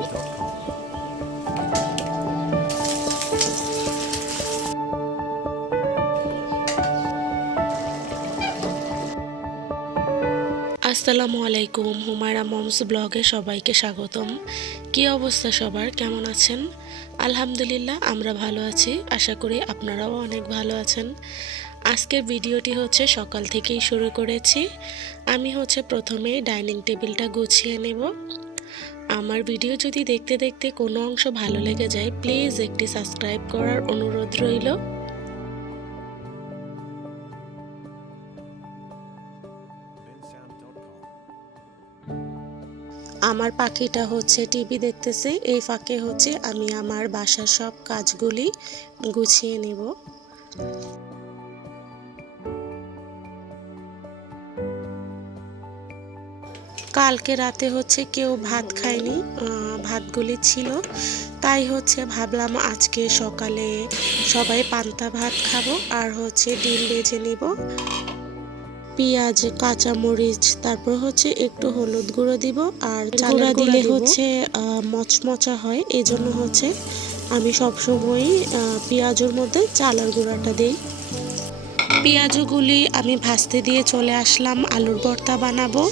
আসসালামু আলাইকুম, হুমায়রা মমস ব্লগে সবাইকে স্বাগতম। কি অবস্থা সবার, কেমন আছেন? আলহামদুলিল্লাহ আমরা ভালো আছি, আশা করি আপনারাও অনেক ভালো আছেন। আজকের ভিডিওটি হচ্ছে সকাল থেকেই শুরু করেছি। আমি হচ্ছে প্রথমেই ডাইনিং টেবিলটা গুছিয়ে নেব। আমার ভিডিও যদি দেখতে দেখতে কোনো অংশ ভালো লেগে যায়, প্লিজ একটি সাবস্ক্রাইব করার অনুরোধ রইল। আমার পাখিটা হচ্ছে টিভি দেখতেছে, এই ফাঁকে হচ্ছে আমি আমার বাসার সব কাজগুলি গুছিয়ে নেব। কালকে রাতে হচ্ছে কেউ ভাত খায়নি, ভাতগুলি ছিল, তাই হচ্ছে ভাবলাম আজকে সকালে সবাই পান্তা ভাত খাবো আর হচ্ছে ডিম ভেজে নিব। পেঁয়াজ, কাঁচামরিচ, তারপর হচ্ছে একটু হলুদ গুঁড়ো দিব, আর চালের গুঁড়া দিলে হচ্ছে মচমচা হয়, এই জন্য হচ্ছে আমি সবসময়ই পেঁয়াজের মধ্যে চালের গুঁড়াটা দিই। পেঁয়াজগুলি আমি ভাজতে দিয়ে চলে আসলাম আলুর ভর্তা বানাবো।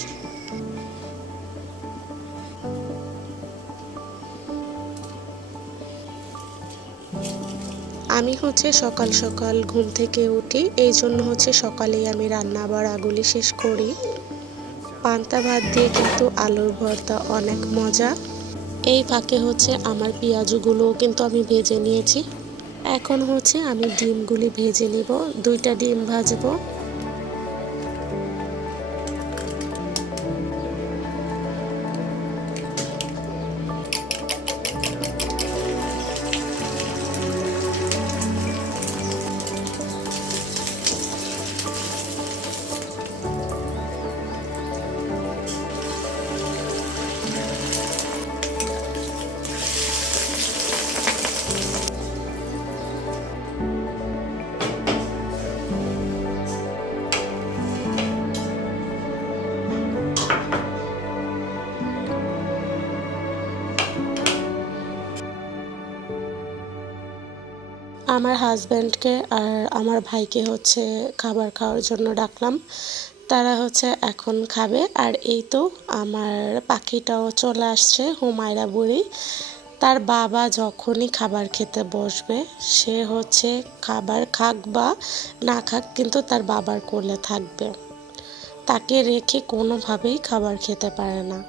আমি হচ্ছে সকাল সকাল ঘুম থেকে উঠি, এই জন্য হচ্ছে সকালেই আমি রান্না বাড়াগুলি শেষ করি। পান্তা ভাত দিয়ে কিন্তু আলুর ভর্তা অনেক মজা। এই ফাঁকে হচ্ছে আমার পেঁয়াজগুলোও কিন্তু আমি ভেজে নিয়েছি। এখন হচ্ছে আমি ডিমগুলি ভেজে নিব, 2টা ডিম ভাজবো। আমার হাজব্যান্ডকে আর আমার ভাইকে হচ্ছে খাবার খাওয়ার জন্য ডাকলাম, তারা হচ্ছে এখন খাবে। আর এই তো আমার পাখিটাও চলে আসছে, হুমায়রা বুড়ি। তার বাবা যখনই খাবার খেতে বসবে, সে হচ্ছে খাবার খাক বা না খাক কিন্তু তার বাবার কোলে থাকবে, তাকে রেখে কোনোভাবেই খাবার খেতে পারে না।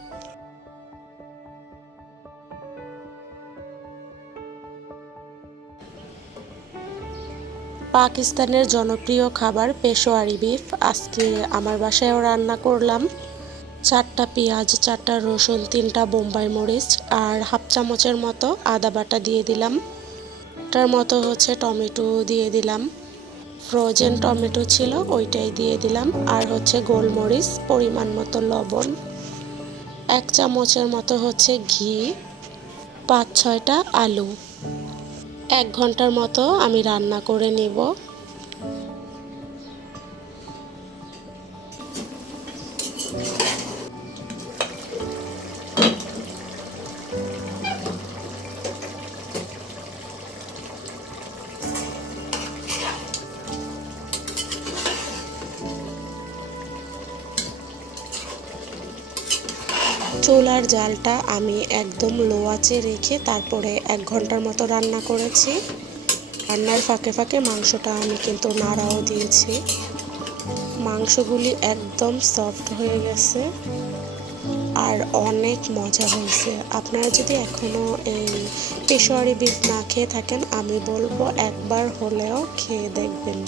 পাকিস্তানের জনপ্রিয় খাবার পেশোয়ারি বিফ আজকে আমার বাসায়ও রান্না করলাম। 4টা পেঁয়াজ, 4টা রসুন, 3টা বোম্বাই মরিচ আর হাফ চামচের মতো আদা বাটা দিয়ে দিলাম। তার মতো হচ্ছে টমেটো দিয়ে দিলাম, ফ্রোজেন টমেটো ছিল ওইটাই দিয়ে দিলাম, আর হচ্ছে গোলমরিচ, পরিমাণ মতো লবণ, 1 চামচের মতো হচ্ছে ঘি, 5-6টা আলু। 1 ঘন্টার মতো আমি রান্না করে নেব। চুলার জালটা আমি একদম লো আঁচে রেখে তারপরে 1 ঘন্টার মতো রান্না করেছি। রান্নার ফাঁকে ফাঁকে মাংসটা আমি কিন্তু নাড়াও দিয়েছি। মাংসগুলি একদম সফট হয়ে গেছে আর অনেক মজা হয়েছে। আপনারা যদি এখনও এই পেশোয়ারি বিফ না খেয়ে থাকেন, আমি বলবো একবার হলেও খেয়ে দেখবেন।